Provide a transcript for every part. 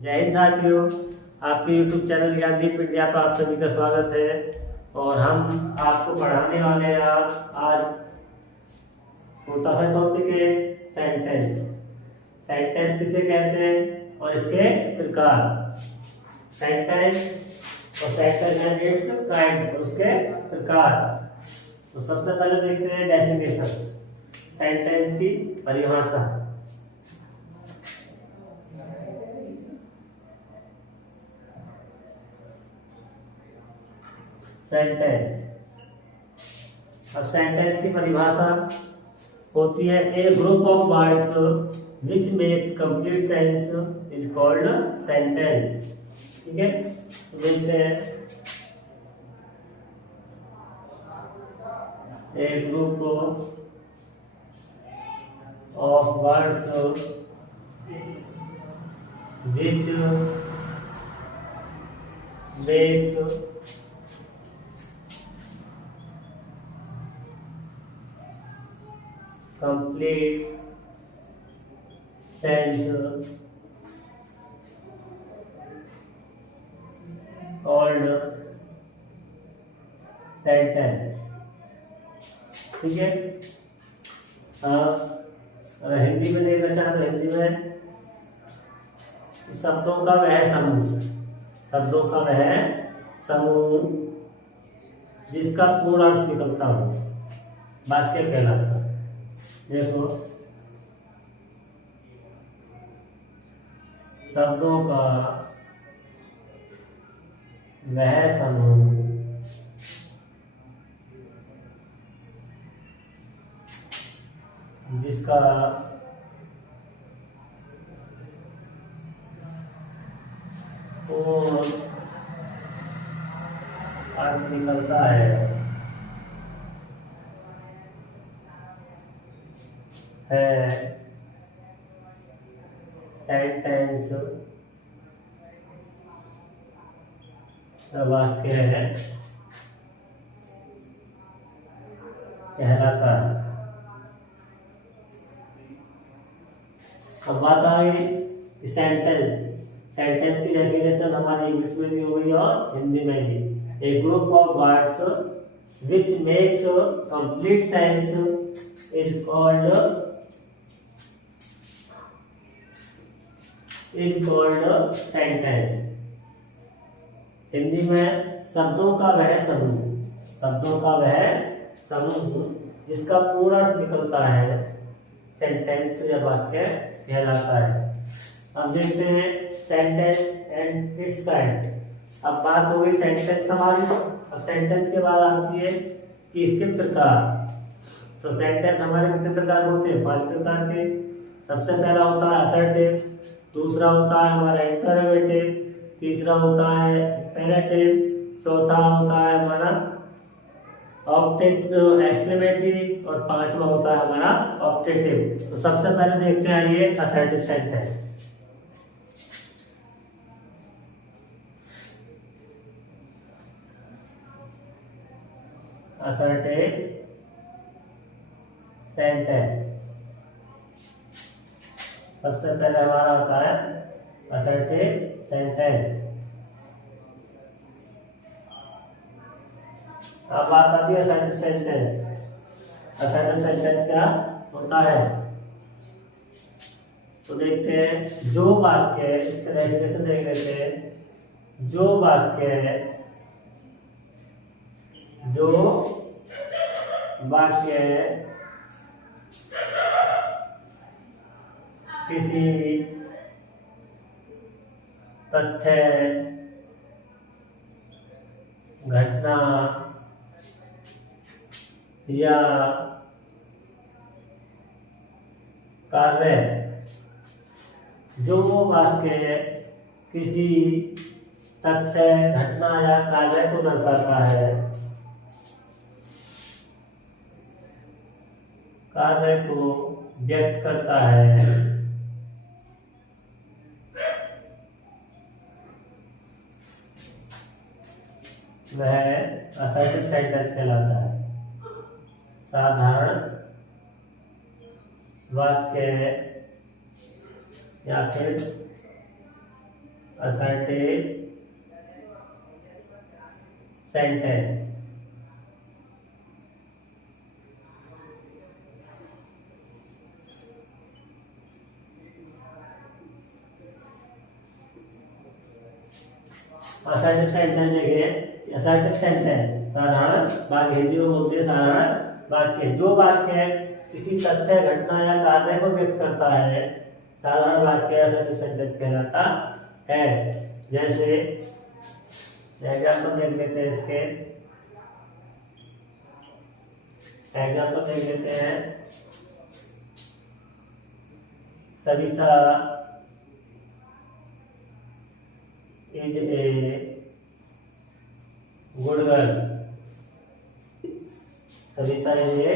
जय हिंद साथियों। आपके YouTube चैनल ज्ञानदीप इंडिया पर आप सभी का स्वागत है। और हम आपको पढ़ाने वाले हैं आज छोटा सा टॉपिक है सेंटेंस। सेंटेंस किसे कहते हैं और इसके प्रकार। सेंटेंस और सेंटेंस एंड इट्स काइंड और उसके प्रकार। तो सबसे पहले देखते हैं डेफिनेशन, सेंटेंस की परिभाषा। सेंटेंस, अब सेंटेंस की परिभाषा होती है a group of words which makes complete sense is called sentence. ठीक है, तो देखते हैं a group of words which makes complete sense called sentence। ठीक है, अगर हिंदी में नहीं बचा तो हिंदी में शब्दों का वह समूह, शब्दों का वह समूह जिसका पूर्ण अर्थ निकलता हो वाक्य कहलाता है। देखो, शब्दों का वह समूह जिसका पूर्ण अर्थ निकलता है सेंटेंस वाक्य कहलाता है। अब बात आ गई सेंटेंस। सेंटेंस की डेफिनेशन हमारी इंग्लिश में भी हुई और हिंदी में भी। A group of words which makes complete sense is called sentence. Hindi में शब्दों का वह समूह, शब्दों का वह समूह जिसका पूरा अर्थ निकलता है सेंटेंस या वाक्य कहलाता है। अब देखते हैं सेंटेंस एंड इट्स काइंड। अब बात हो गई सेंटेंस हमारी। अब सेंटेंस के बाद आती है कि इसके प्रकार। तो सेंटेंस हमारे कितने प्रकार होते हैं? 5 प्रकार के। सबसे पहला होता है असर्टिव, दूसरा होता है हमारा इंटरोगेटिव, तीसरा होता है इम्पेरेटिव, चौथा होता है हमारा ऑब्जेक्टिव एक्सक्लेमेटरी और पांचवा होता है हमारा ऑब्जेक्टिव। तो सबसे पहले देखते हैं ये असर्टिव सेंटेंस। असर्टिव सेंटेंस सबसे पहले हमारा होता है असर्टिव सेंटेंस। अब बात आती है असर्टिव सेंटेंस। असर्टिव सेंटेंस क्या होता है? तो देखते हैं जो वाक्य, इसके डेफिनेशन देख लेते हैं। जो वाक्य किसी तथ्य, घटना या कार्य, जो वाक्य किसी तथ्य, घटना या कार्य को दर्शाता है, कार्य को व्यक्त करता है, वह असर्टिव सेंटेंस कहलाता है। साधारण वाक्य या फिर assertive sentence। असर्टिव सेंटेंस देखिए, असर्टिव सेंटेंस साधारण वाक्य, हिंदी में बोलते हैं साधारण वाक्य। जो वाक्य किसी तथ्य, घटना या कार्य को व्यक्त करता है, साधारण वाक्य असर्टिव सेंटेंस कहलाता है। जैसे एग्जाम्पल देख लेते हैं, इसके एग्जाम्पल देख लेते हैं। Savita is a good girl. Savita is a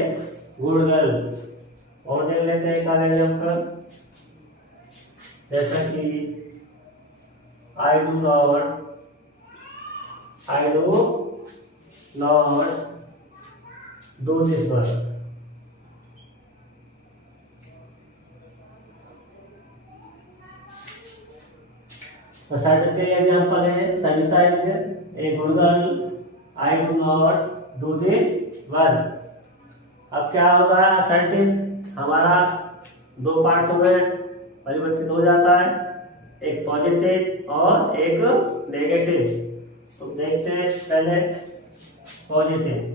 good girl. और देख लेते हैं एक एग्जाम्पल, जैसा कि I do not do this work. Assertive के एग्जाम्पल है, Savita is a good girl, I do not do this work. अब क्या होता है, असर्टिव हमारा दो पार्ट्स में परिवर्तित हो जाता है, एक पॉजिटिव और एक नेगेटिव। तो देखते हैं पहले पॉजिटिव।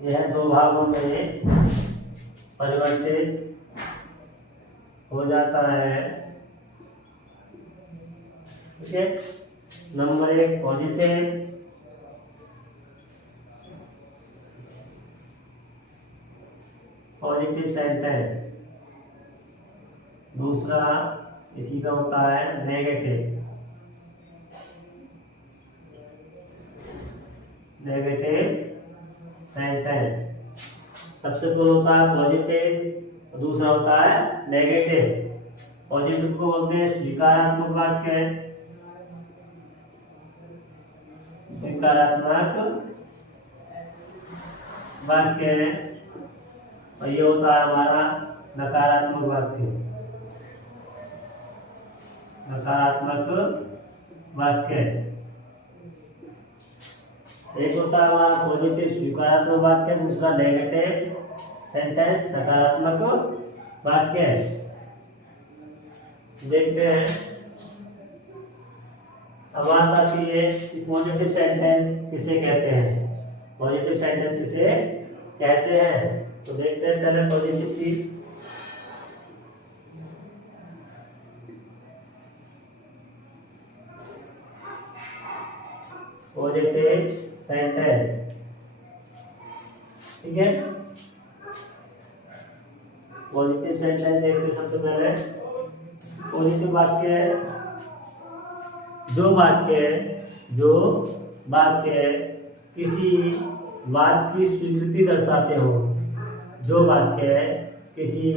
यह दो भागों में परिवर्तित हो जाता है। ठीक है, नंबर एक पॉजिटिव, पॉजिटिव सेंटेंस। दूसरा इसी का होता है नेगेटिव, नेगेटिव सेंटेंस। सबसे पहले होता है पॉजिटिव, दूसरा होता है नेगेटिव। पॉजिटिव को बोलते हैं स्वीकारात्मक वाक्य, स्वीकारात्मक वाक्य। और ये होता है हमारा नकारात्मक वाक्य, नकारात्मक वाक्य। एक होता है हमारा पॉजिटिव स्वीकारात्मक वाक्य, दूसरा नेगेटिव सेंटेंस नकारात्मक वाक्य। देखते हैं, अब बात आती है कि पॉजिटिव सेंटेंस किसे कहते हैं, पॉजिटिव सेंटेंस किसे कहते हैं। तो देखते हैं पहले पॉजिटिव चीज। पॉजिटिव सेंटेंस, ठीक है। पॉजिटिव सेंटेंस देखते हैं सबसे पहले। पॉजिटिव वाक्य, जो वाक्य किसी बात की स्वीकृति दर्शाते हो, जो वाक्य किसी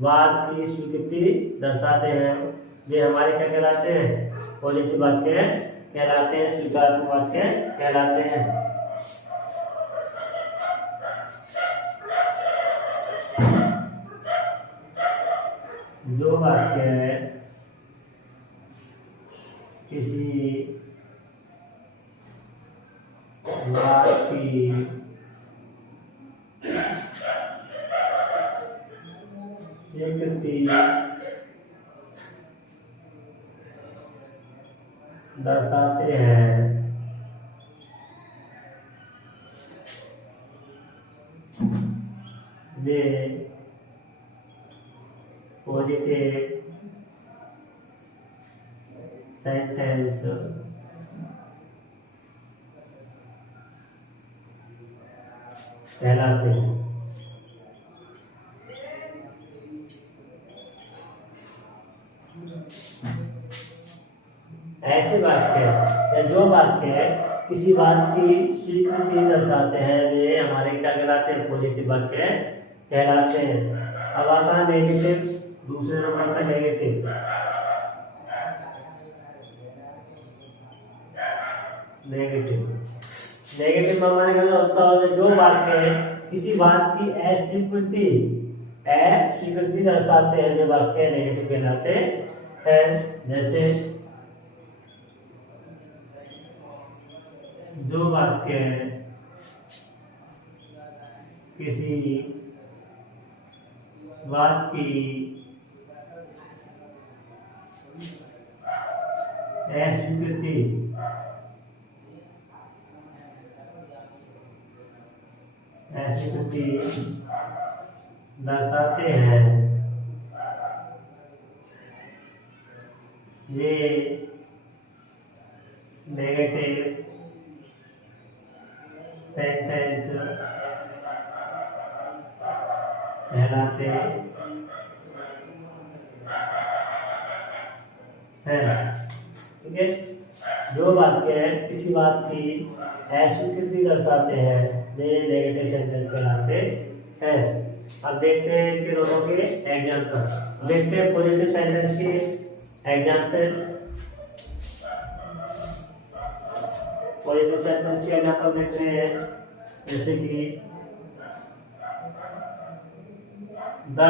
बात की स्वीकृति दर्शाते हैं, ये हमारे क्या कहलाते हैं, पॉजिटिव वाक्य कहलाते हैं, स्वीकारात्मक वाक्य कहलाते हैं। जो वाक्य किसी बात की स्वीकृति दर्शाते हैं, वे पॉजिटिव सेंटेंस कहलाते हैं। ऐसे वाक्य या जो वाक्य किसी बात की स्वीकृति दर्शाते हैं, वे हमारे क्या कहलाते हैं, पॉजिटिव वाक्य कहलाते हैं। अब आता है नेगेटिव, दूसरे नंबर का नेगेटिव। नेगेटिव। नेगेटिव में हमारे घर होता है जो वाक्य किसी बात की अस्वीकृति दर्शाते हैं, जो वाक्य नेगेटिव कहलाते हैं। जैसे जो वाक्य किसी बात की अस्वीकृति दर्शाते हैं, ये नेगेटिव सेंटेंस कहलाते हैं। ठीक है, जो वाक्य किसी बात की अस्वीकृति दर्शाते हैं वे नेगेटिव सेंटेंस कहलाते हैं। अब देखते हैं कि दोनों के एग्जाम्पल। देखते हैं पॉजिटिव सेंटेंस के एग्जाम्पल। पॉजिटिव सेंटेंस के एग्जाम्पल देखते हैं, जैसे कि the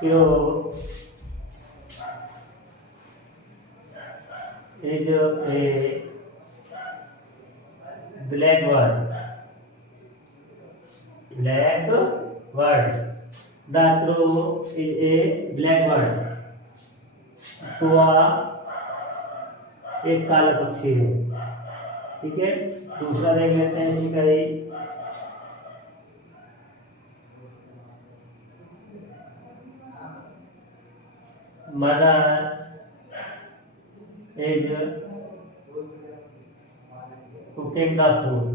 crow is a blackbird. The crow is a blackbird. कौवा एक काला पक्षी है। ठीक है, दूसरा देख लेते हैं इसी का ही। Mother is cooking the food.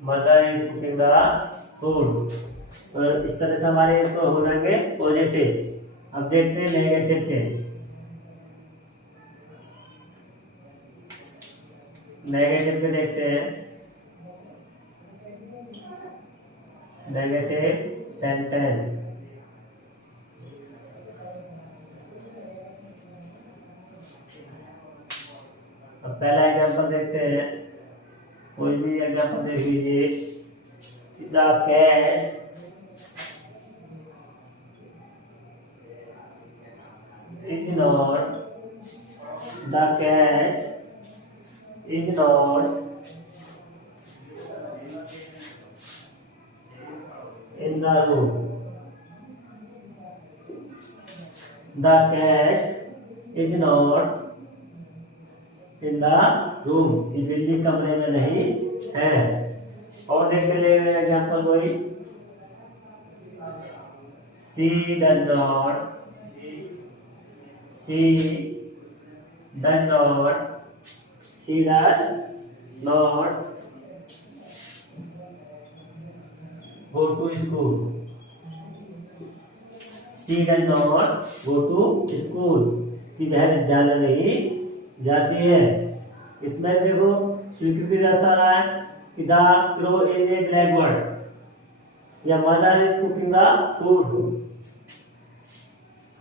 Mother is cooking the food. तो इस तरह से हमारे तो हो जाएंगे पॉजिटिव। अब देखते हैं नेगेटिव के। नेगेटिव पे देखते हैं, नेगेटिव सेंटेंस। अब पहला एग्जांपल देखते हैं, कोई भी एग्जांपल देख लीजिए। The cat is not the cat is not in the room. The cat is not in the room. ये बिल्ली कमरे में नहीं है। और देखते ले एग्जाम्पल वही। She does not go to school. She does not go to school. कि वह विद्यालय नहीं जाती है। इसमें देखो स्वीकृति दर्शा रहा है कि the crow is a blackbird या mother is cooking the food,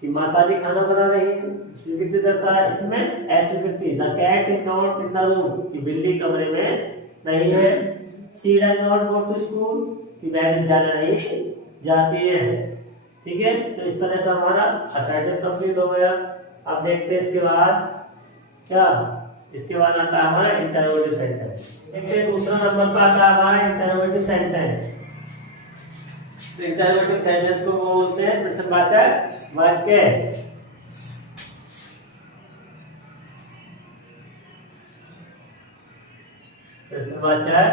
कि माता जी खाना बना रही है। स्वीकृति दर्शा है इसमें अस्वीकृति। The cat is not in the room, कि बिल्ली कमरे में नहीं है। She does not go to school, कि वह विद्यालय नहीं जाती है। ठीक है, तो इस तरह से हमारा असर्टिव कंप्लीट हो गया। अब देखते हैं इसके बाद क्या। इसके बाद आता है हमारा इंटरोगेटिव सेंटेंस। देखते हैं दूसरा नंबर पर आता है हमारा इंटरोगेटिव सेंटेंस। तो इंटरोगेटिव सेंटेंस को बोलते हैं प्रश्नवाचक वाक्य। प्रश्नवाचक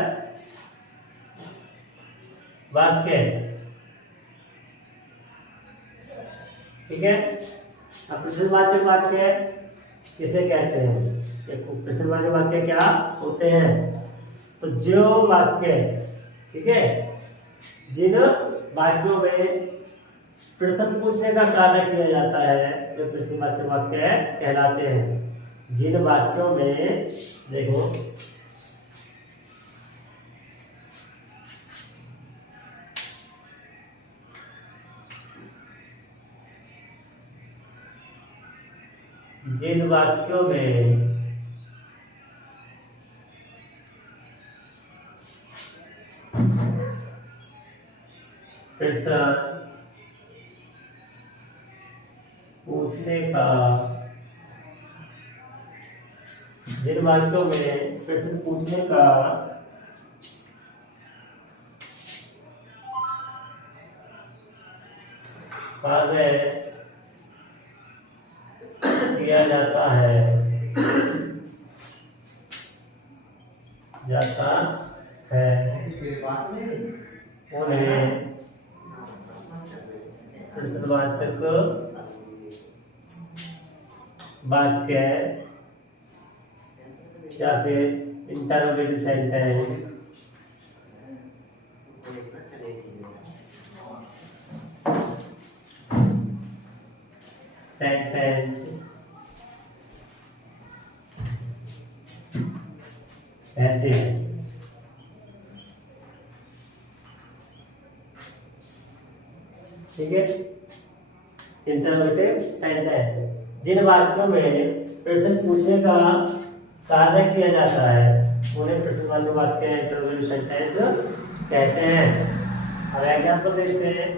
वाक्य। ठीक है, अब प्रश्नवाचक वाक्य किसे कहते हैं? प्रश्नवाचक वाक्य क्या होते हैं? तो जो वाक्य, ठीक है, जिन वाक्यों में प्रश्न पूछने का कार्य किया जाता है वे प्रश्नवाचक वाक्य कहलाते हैं। जिन वाक्यों में देखो जिन वाक्यों में प्रश्न पूछने का जिन वाक्यों में प्रश्न पूछने का कार्य किया जाता है उन्हें प्रश्नवाचक वाक्य या फिर इंटरोगेटिव सेंटेंस कहते हैं। ठीक है, इंटरोगेटिव सेंटेंस जिन वाक्यों में प्रश्न पूछने का कार्य किया जाता है उन्हें प्रश्नवाचक वाक्य इंटरोगेटिव सेंटेंस कहते हैं। अब एग्जाम्पल देखते हैं।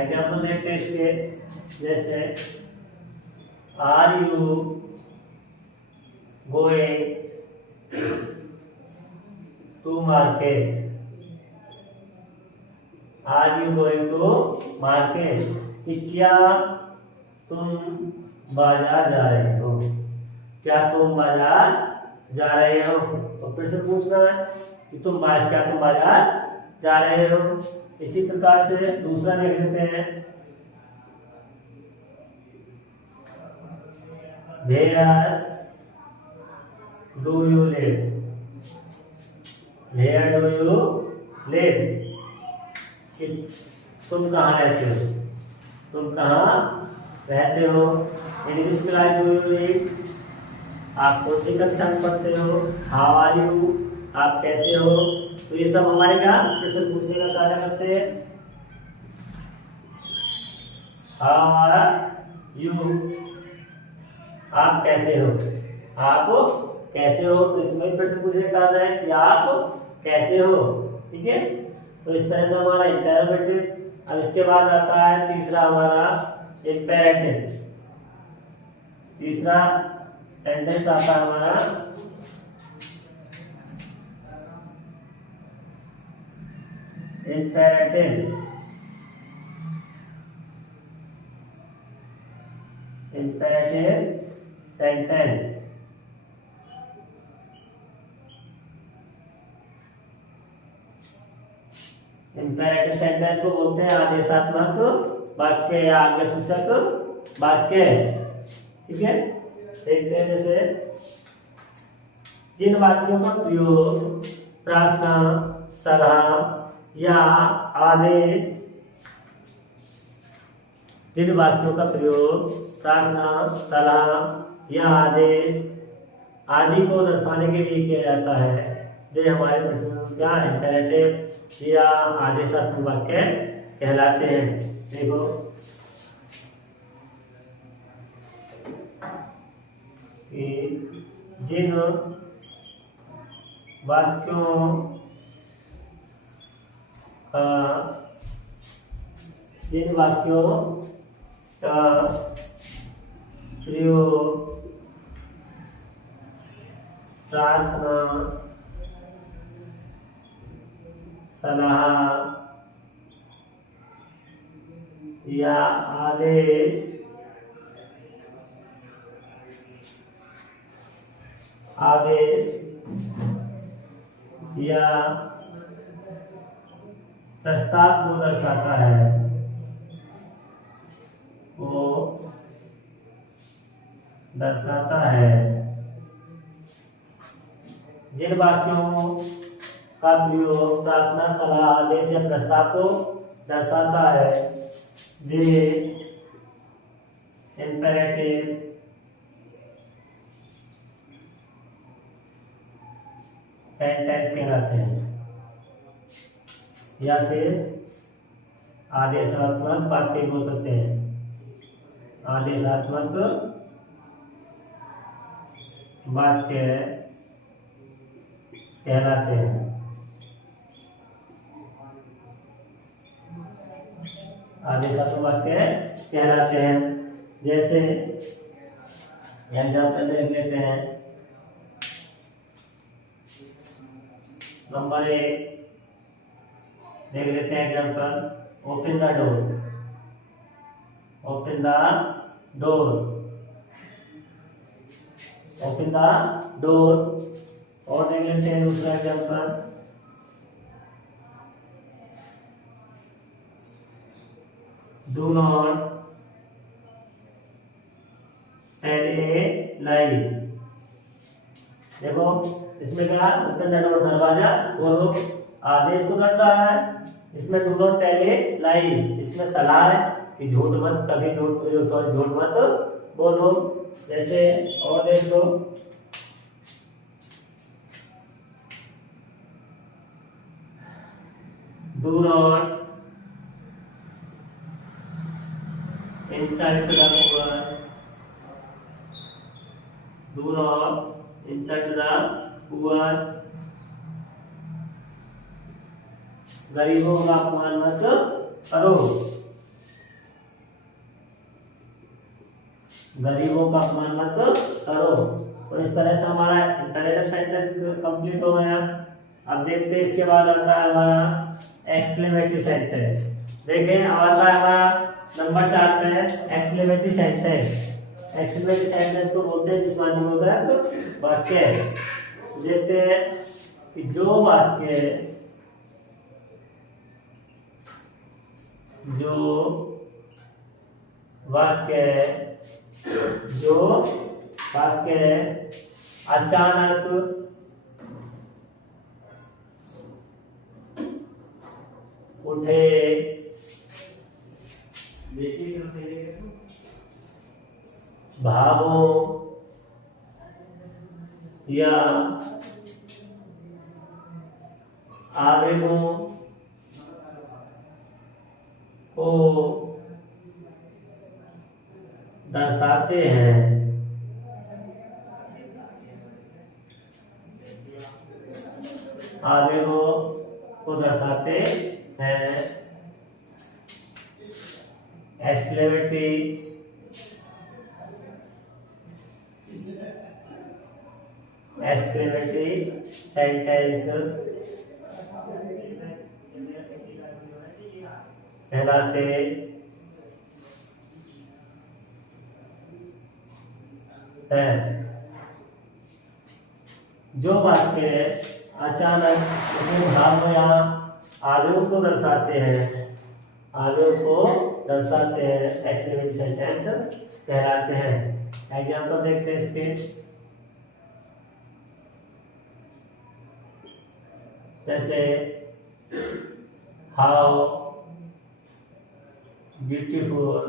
एग्जाम्पल देखते हैं इसके, जैसे are you going to market, are you going to market, कि क्या तुम बाजार जा रहे हो, क्या तुम बाजार जा रहे हो। तो फिर से पूछना है कि तुम बाजार जा रहे हो। इसी प्रकार से दूसरा देख लेते हैं। Where do you live? Where do you live? कि तुम कहाँ रहते हो, तुम कहाँ रहते हो। English class do you read, आप कौन सी कक्षा में पढ़ते हो। हाउ आर यू, आप कैसे हो। तो ये सब हमारे क्या प्रश्न पूछने का कार्य करते हैं। हाउ आर यू, आप कैसे हो, आप कैसे हो। तो इसमें प्रश्न पूछने का कार्य है कि आप कैसे हो। ठीक है, तो इस तरह से हमारा इंटरोगेटिव। अब इसके बाद आता है तीसरा हमारा इंपेरेटिव। तीसरा सेंटेंस आता है हमारा imperative. Imperative sentence imperative sentence को बोलते हैं आदेशात्मक वाक्य या आज्ञासूचक वाक्य। ठीक है, देखते हैं जैसे जिन वाक्यों का प्रयोग प्रार्थना, सलाह या आदेश, जिन वाक्यों का प्रयोग प्रार्थना, सलाह या आदेश आदि को दर्शाने के लिए किया जाता है वे हमारे प्रश्न क्या इंपेरेटिव या आदेशात्मक वाक्य कहलाते हैं। देखो कि जिन वाक्यों का प्रयोग प्रार्थना, सलाह या आदेश या प्रस्ताव को दर्शाता है, वो दर्शाता है। जिन वाक्यों का प्रयोग प्रार्थना, सलाह, आदेश या प्रस्ताव को दर्शाता है वे इंपेरेटिव सेंटेंस कहलाते हैं या फिर आदेशात्मक वाक्य बोल सकते हैं। आदेशात्मक वाक्य कहलाते हैं। आदेशात्मक वाक्य कहलाते हैं। जैसे एग्जाम्पल देख लेते हैं। नंबर 1 देख लेते हैं example. Open the door, open the door, open the door. और देख लेते हैं दूसरा example. Do not tell a lie. देखो इसमें क्या, ओपन द डोर दरवाजा खोलो, आदेश को दर्शा रहा है। इसमें डू नॉट टेल ए लाई, इसमें सलाह है कि झूठ मत, कभी झूठ मत बोलो। जैसे और देख लो, do not insult the poor, do not insult the poor। गरीबों का अपमान मत करो, गरीबों का अपमान मत करो। तो इस तरह से हमारा इंटरेक्टिव सेंटेंस कंप्लीट हो गया। अब देखते हैं इसके बाद आता है हमारा एक्सक्लेमेटरी सेंटेंस। देखें अब आता है हमारा नंबर 4 पे एक्सक्लेमेटरी सेंटेंस। एक्सक्लेमेटरी सेंटेंस को बोलते हैं जिस वाक्य वाक्य देखते हैं कि जो वाक्य अचानक उठे, भावों या आवेगों को दर्शाते हैं, आवेगों को दर्शाते हैं। एक्सक्लेमेटरी सेंटेंस कहलाते हैं। जो वाक्य अचानक अपने भाव या आवेग को दर्शाते हैं, आवेग को दर्शाते हैं, एक्सक्लेमेटरी सेंटेंस कहलाते हैं। एग्जाम्पल देखते हैं इसके। जैसे how beautiful,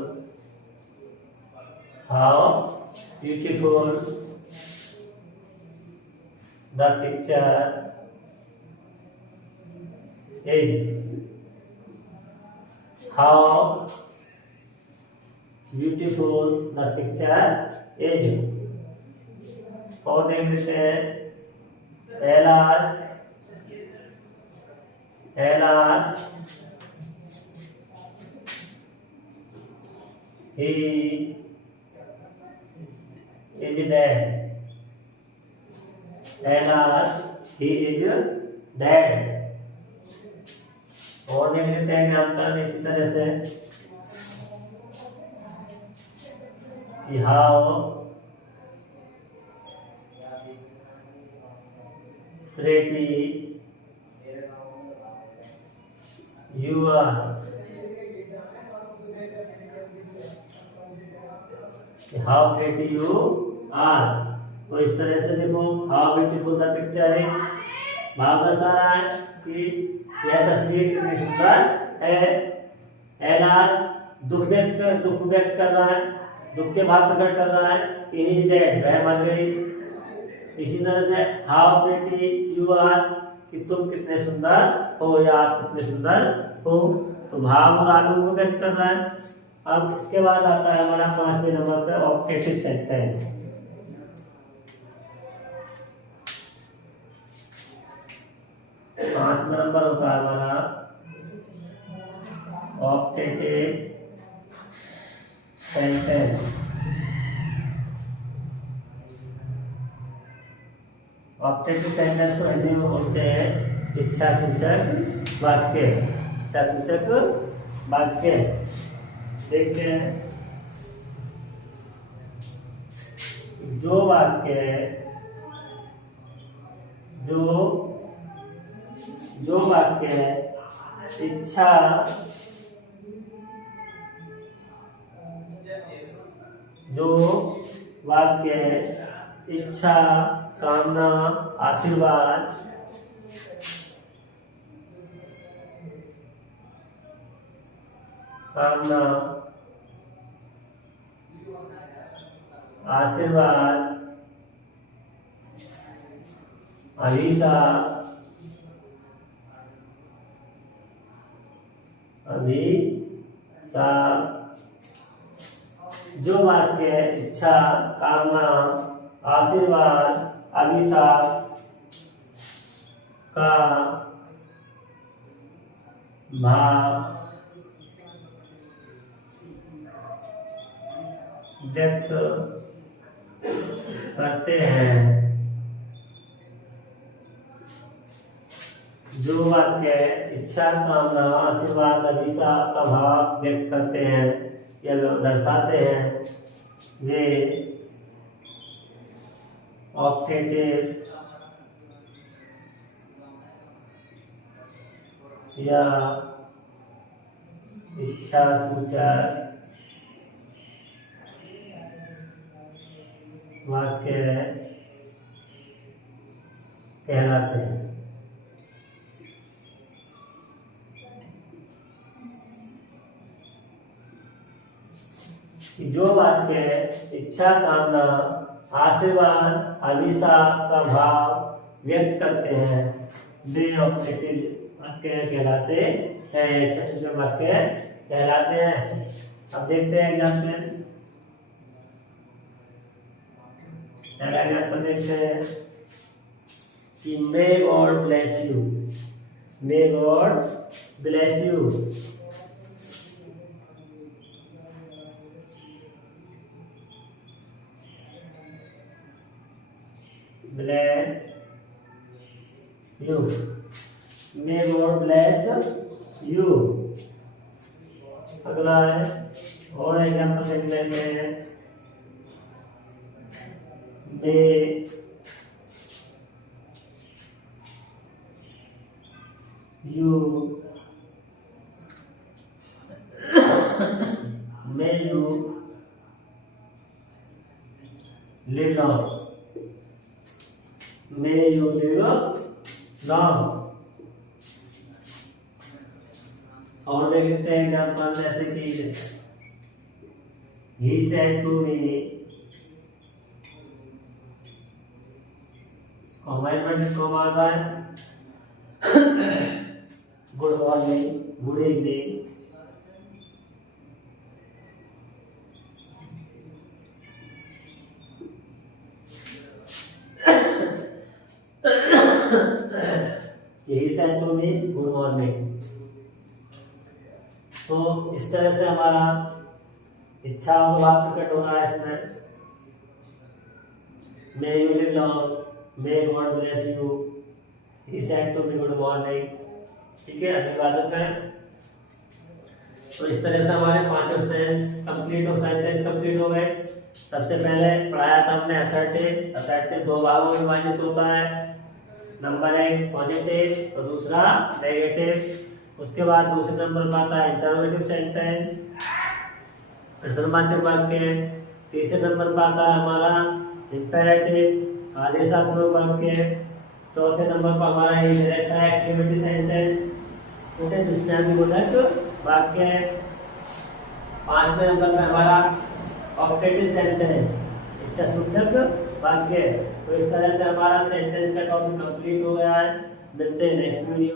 how beautiful the picture is, how beautiful the picture is. और देख लेते हैं alas he is dead, alas he is dead। और देख लेते हैं एग्जाम्पल इसी तरह से। How pretty you are, how pretty you are. तो इस तरह से देखो, हाउ ब्यूटीफुल द पिक्चर है, भाव दर्शा रहा है कि यह तस्वीर कितनी सुंदर है। एलास दुख व्यक्त कर रहा है, दुख के भाव प्रकट कर रहा है कि ही इज डेड, वह मर गई। इसी तरह से हाउ प्रेटी यू आर, कि तुम कितने सुंदर हो या आप कितने सुंदर हो। तो भाव और आवेग को व्यक्त कर रहा है। अब इसके बाद आता है हमारा 5वें नंबर पे ऑप्टेटिव सेंटेंस। पांचवा नंबर होता है हमारा ऑप्टेटिव सेंटेंस। ऑप्टेटिव सेंटेंस को हिंदी में बोलते हैं इच्छा सूचक वाक्य। इच्छा सूचक वाक्य देखते हैं। जो वाक्य जो वाक्य इच्छा कामना आशीर्वाद अभिशाप। जो वाक्य इच्छा कामना आशीर्वाद अभिशाप का भाव व्यक्त करते हैं। जो वाक्य इच्छा कामना आशीर्वाद अभिशाप का भाव व्यक्त करते हैं या दर्शाते हैं वे ऑप्टेटिव या इच्छा सूचक वाक्य कहलाते हैं। जो वाक्य इच्छा कामना आशीर्वाद अभिशाप का भाव व्यक्त करते हैं वे ऑप्टेटिव वाक्य कहलाते हैं, इच्छा सूचक वाक्य कहलाते हैं। अब देखते हैं एग्जाम्पल। पहला एग्जाम्पल देखते हैं कि मे God bless you. May God bless you. bless you. May God bless you. अगला है और एग्जाम्पल देख लेते हैं। May you live long. May you live long. और देख लेते हैं एग्जाम्पल जैसे कि he said to me, कॉम्बाइनमेंट कब आता है? Good morning, good evening. यही said to me good morning. तो इस तरह से हमारा इच्छाओं का भाव प्रकट हो रहा है इसमें। May you live long, may God bless you, he said to me good morning. ठीक है, अभिवादन करें। तो इस तरह से हमारे 5 सेंटेंस कंप्लीट हो गए। सबसे पहले पढ़ाया था हमने असर्टिव 2 भागों में विभाजित होता है। नंबर 1 पॉजिटिव और दूसरा नेगेटिव। उसके बाद दूसरे नंबर पर आता है इंटरोगेटिव सेंटेंस, प्रश्नवाचक वाक्य। तीसरे नंबर पर आता है हमारा इंपेरेटिव आदेशात्मक वाक्य। चौथे नंबर पर हमारा ये रहता है एक्सक्लेमेटरी सेंटेंस, छोटे विस्तारबोधक वाक्य। 5वें नंबर पर हमारा ऑप्टेटिव सेंटेंस, इच्छा सूचक वाक्य। तो इस तरह से हमारा सेंटेंस का टॉपिक कंप्लीट हो गया है। मिलते हैं नेक्स्ट वीडियो।